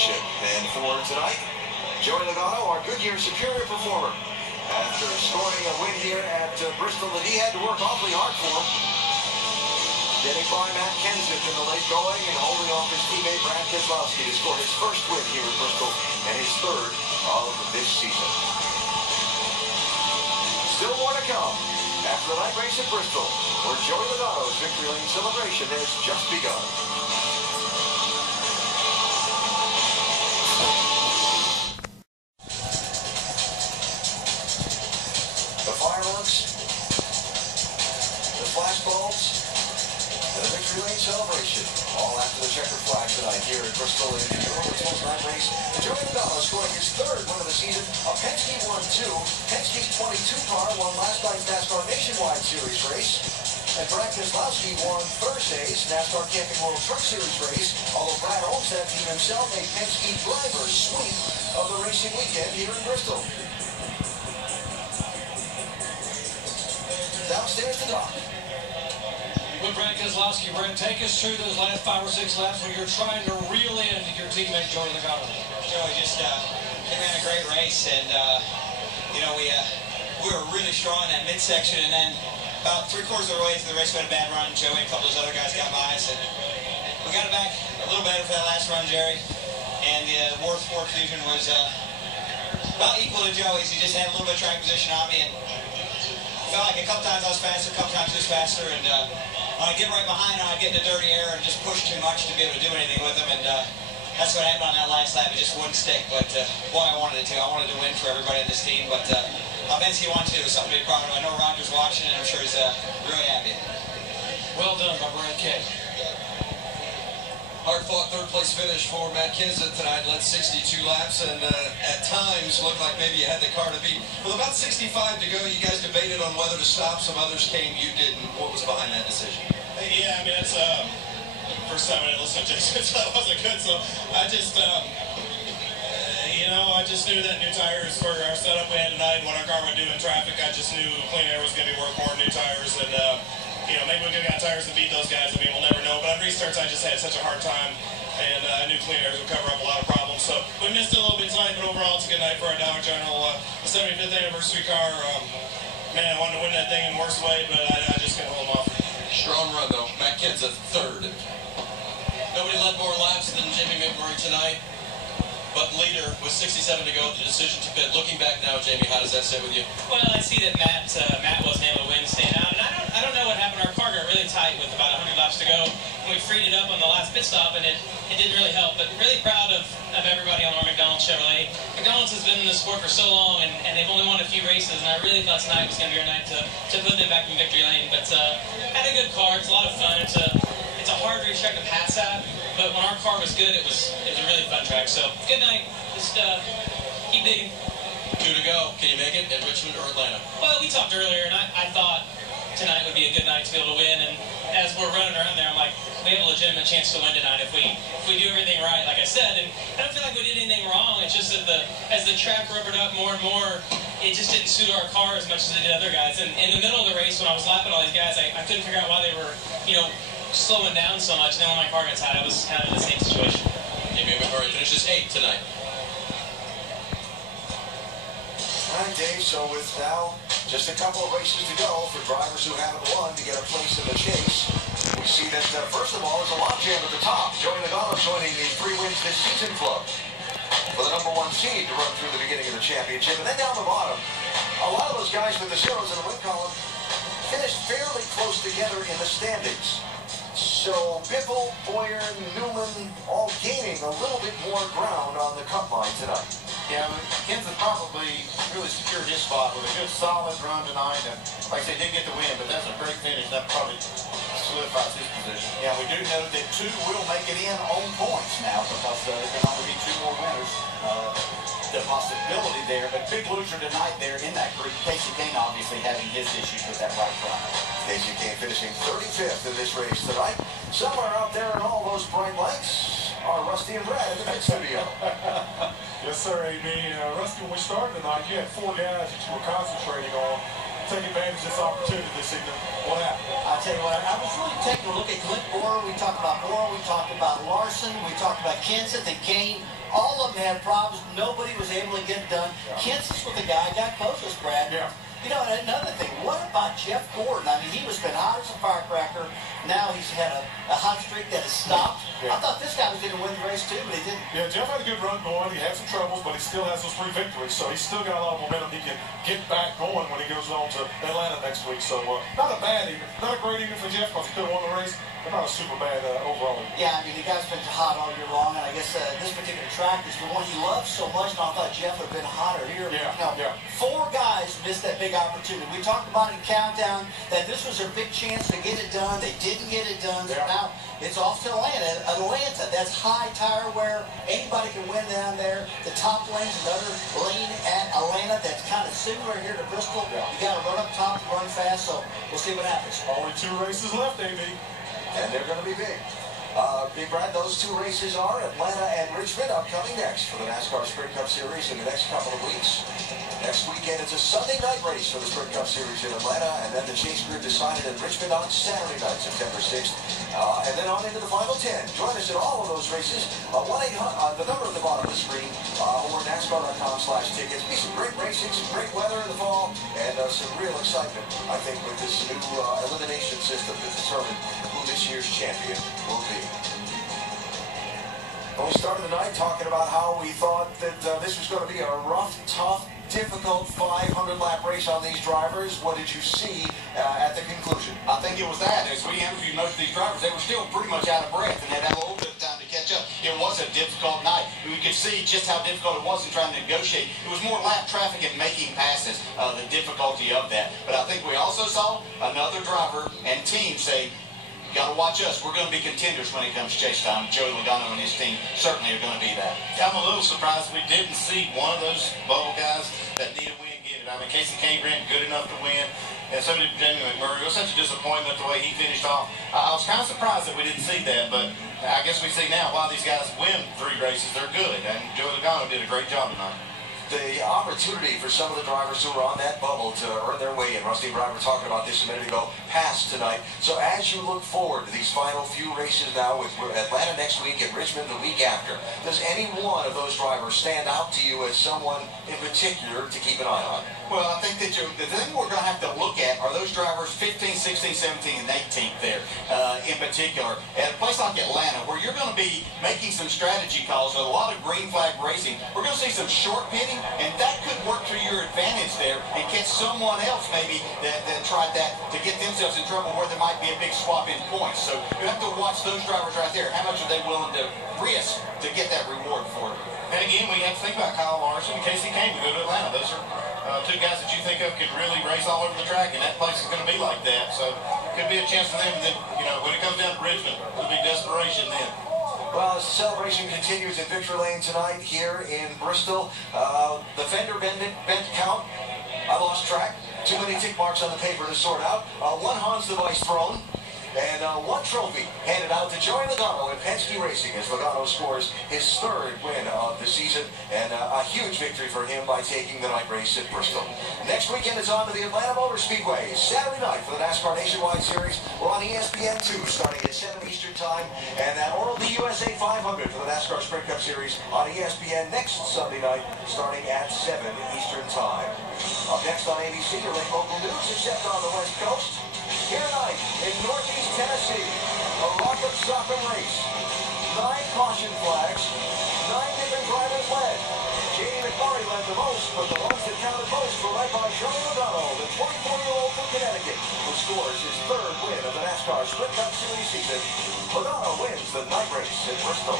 championship. And for tonight, Joey Logano, our Goodyear Superior performer. After scoring a win here at Bristol that he had to work awfully hard for. Getting by Matt Kenseth in the late going and holding off his teammate Brad Keselowski to score his first win here at Bristol and his third of this season. Still more to come after the night race at Bristol, where Joey Logano's victory lane celebration has just begun. The fireworks, the flashbulbs, and the victory lane celebration, all after the checkered flag tonight here at Bristol in the World's night race. Joey Logano scoring his third win of the season. A Penske won two. Penske's 22 car won last night's NASCAR Nationwide Series race. And Brad Keselowski won Thursday's NASCAR Camping World Truck Series race, although Brad owns that team himself, a Penske driver's sweep of the racing weekend here in Bristol. Downstairs to Doc. With Brad Keselowski, Brad, take us through those last 5 or 6 laps when you're trying to reel in your teammate Joey Logano. Joey just he ran a great race, and you know, we were really strong in that midsection, and then about 3/4 of the way through the race we had a bad run. Joey and a couple of those other guys got by us, and we got it back a little better for that last run, Jerry. And the Worth Ford Fusion was about equal to Joey's. He just had a little bit of track position on me, and felt like a couple times I was faster, a couple times he was faster, and when I get right behind him, I get in the dirty air and just push too much to be able to do anything with him, and that's what happened on that last lap. It just wouldn't stick, but boy, I wanted it to. I wanted to win for everybody in this team, but Penske won too. It was something to be proud of. I know Roger's watching, and I'm sure he's really happy. Well done by Brad K. Hard-fought third-place finish for Matt Kenseth tonight. Led 62 laps, and at times looked like maybe you had the car to beat. With about 65 to go, you guys debated on whether to stop. Some others came, you didn't. What was behind that decision? Yeah, I mean, it's first time I listened to Jason, so that wasn't good. So I just, you know, I just knew that new tires for our setup we had tonight. What our car would do in traffic, I just knew clean air was going to be worth more than new tires, and you know, maybe we could have got tires to beat those guys. I mean, we'll never know. But on restarts, I just had such a hard time, and I knew clean air would cover up a lot of problems. So we missed it a little bit tonight, but overall, it's a good night for our Dollar General 75th anniversary car. Man, I wanted to win that thing in the worst way, but I just couldn't hold them off. Strong run, though. Matt Kenseth, third. Nobody led more laps than Jamie McMurray tonight, but leader with 67 to go, the decision to pit. Looking back now, Jamie, how does that sit with you? Well, I see that Matt wasn't able to win, staying out, and I don't know what happened. Our car got really tight with about 100 laps to go. We freed it up on the last pit stop, and it didn't really help. But really proud of everybody on our McDonald's Chevrolet. McDonald's has been in the sport for so long, and they've only won a few races, and I really thought tonight was going to be our night to put them back in victory lane. But had a good car. It's a lot of fun. It's a hard racetrack to pass at, but when our car was good, it was a really fun track. So good night. Just keep digging. 2 to go. Can you make it at Richmond or Atlanta? Well, we talked earlier, and I thought tonight would be a good night to be able to win. And as we're running around there, I'm like, we have a legitimate chance to win tonight if we do everything right, like I said. And I don't feel like we did anything wrong. It's just that as the track rubbered up more and more, it just didn't suit our car as much as it did other guys. And in the middle of the race, when I was lapping all these guys, I couldn't figure out why they were, you know, slowing down so much. And then when my car got tight, I was kind of in the same situation. Jamie McMurray finishes 8th tonight. All right, Dave, so with now just a couple of races to go for drivers who haven't won to get a place in the chase, we see that, first of all, there's a logjam at the top. Joey Logano joining the 3 wins this season club for the #1 seed to run through the beginning of the championship. And then down the bottom, a lot of those guys with the zeros in the win column finished fairly close together in the standings. So Biffle, Boyer, Newman all gaining a little bit more ground on the cut line tonight. Yeah, Kenseth probably really secured his spot with a good solid run tonight, and like I said, didn't get the win, but that's a great finish. That probably solidifies his position. Yeah, we do know that 2 will make it in on points now because there can only be 2 more winners. The possibility there, but big loser tonight there in that group. Casey Kane obviously having his issues with that right front. Casey Kane finishing 35th in this race tonight. Somewhere out there in all those bright lights are Rusty and Brad in the pit studio. Yes, sir, AB. Rusty, when we started tonight, you had 4 guys that you were concentrating on. take advantage of this opportunity this evening. What happened? I'll tell you what, I was really taking a look at Clint Borer. We talked about Borer, we talked about Larson, we talked about Kenseth and Kane. All of them had problems. Nobody was able to get it done. Yeah. Kenseth with the guy got closest, Brad. Yeah. You know, and another thing, what about Jeff Gordon? I mean, he was been hot as a firecracker. Now he's had a hot streak that has stopped. Yeah. I thought this guy was going to win the race too, but he didn't. Yeah, Jeff had a good run going. He had some troubles, but he still has those 3 victories, so he's still got a lot of momentum. He can get back going when he goes on to Atlanta next week. So not a bad evening, not a great evening for Jeff because he could have won the race, but not a super bad overall evening. Yeah, I mean, the guy's been hot all year long, and I guess this particular track is the one he loves so much, and I thought Jeff would have been hotter here. Yeah, you know, yeah. 4 guys missed that big opportunity. We talked about in Countdown that this was their big chance to get it done. They didn't get it done. So Yeah. now it's off to Atlanta. Atlanta, that's high tire wear. Anybody can win down there. The top lane's another lane at Atlanta that's kind of similar here to Bristol. Yeah. You got to run up top, run fast, so we'll see what happens. Only 2 races left, AB. And they're going to be big. Big Brad, those 2 races are Atlanta and Richmond upcoming next for the NASCAR Sprint Cup Series in the next couple of weeks. Next weekend, it's a Sunday night race for the Sprint Cup Series in Atlanta, and then the Chase Group decided in Richmond on Saturday night, September 6th, and then on into the final 10. Join us at all of those races. 1-800, the number at the bottom of the screen, or NASCAR.com/tickets. Be some great racing, some great weather in the fall, and some real excitement, I think, with this new elimination system to determine who this year's champion will be. Well, we started the night talking about how we thought that this was going to be a rough, tough, difficult 500-lap race on these drivers. What did you see at the conclusion? I think it was that. As we interviewed most of these drivers, they were still pretty much out of breath, and they had a little bit of time to catch up. It was a difficult night. We could see just how difficult it was in trying to negotiate. It was more lap traffic and making passes, the difficulty of that. But I think we also saw another driver and team say, you got to watch us. We're going to be contenders when it comes chase time. Joey Logano and his team certainly are going to be that. I'm a little surprised we didn't see one of those bubble guys that need a win get it. I mean, Casey Kane ran good enough to win, and so did Jamie McMurray. It was such a disappointment the way he finished off. I was kind of surprised that we didn't see that, but I guess we see now why these guys win 3 races. They're good, and Joey Logano did a great job tonight. The opportunity for some of the drivers who were on that bubble to earn their way in, Rusty and Brian were talking about this a minute ago, passed tonight. So as you look forward to these final few races now with Atlanta next week and Richmond the week after, does any one of those drivers stand out to you as someone in particular to keep an eye on? Well, I think that the thing we're going to have to look at are those drivers 15, 16, 17, and 18th there in particular. At a place like Atlanta, where you're going to be making some strategy calls with a lot of green flag racing, we're going to see some short pitting, and that could work to your advantage there and catch someone else maybe that tried that to get themselves in trouble where there might be a big swap in points. So you have to watch those drivers right there. How much are they willing to risk to get that reward for it? And again, we have to think about Kyle Larson and Casey Kane to go to Atlanta. Those are 2 guys that you think of can really race all over the track, and that place is going to be like that. So it could be a chance for them. And then, you know, when it comes down to Richmond, it'll be desperation then. Well, as the celebration continues in Victory Lane tonight here in Bristol, the fender bent count, I lost track. Too many tick marks on the paper to sort out. 1 Hans device thrown. And 1 trophy handed out to Joey Logano in Penske Racing as Logano scores his 3rd win of the season, and a huge victory for him by taking the night race at Bristol. Next weekend is on to the Atlanta Motor Speedway. Saturday night for the NASCAR Nationwide Series. We're on ESPN2 starting at 7 Eastern Time, and that Oral D USA 500 for the NASCAR Sprint Cup Series on ESPN next Sunday night starting at 7 Eastern Time. Up next on ABC, your late local news, except on the West Coast. Here tonight in Northeast Tennessee, a rocket soccer race. 9 caution flags, 9 different drivers led. Jamie McMurray led the most, but the ones that counted most were led by Joey Logano, the 24-year-old from Connecticut, who scores his 3rd win of the NASCAR Sprint Cup Series season. Logano wins the night race at Bristol.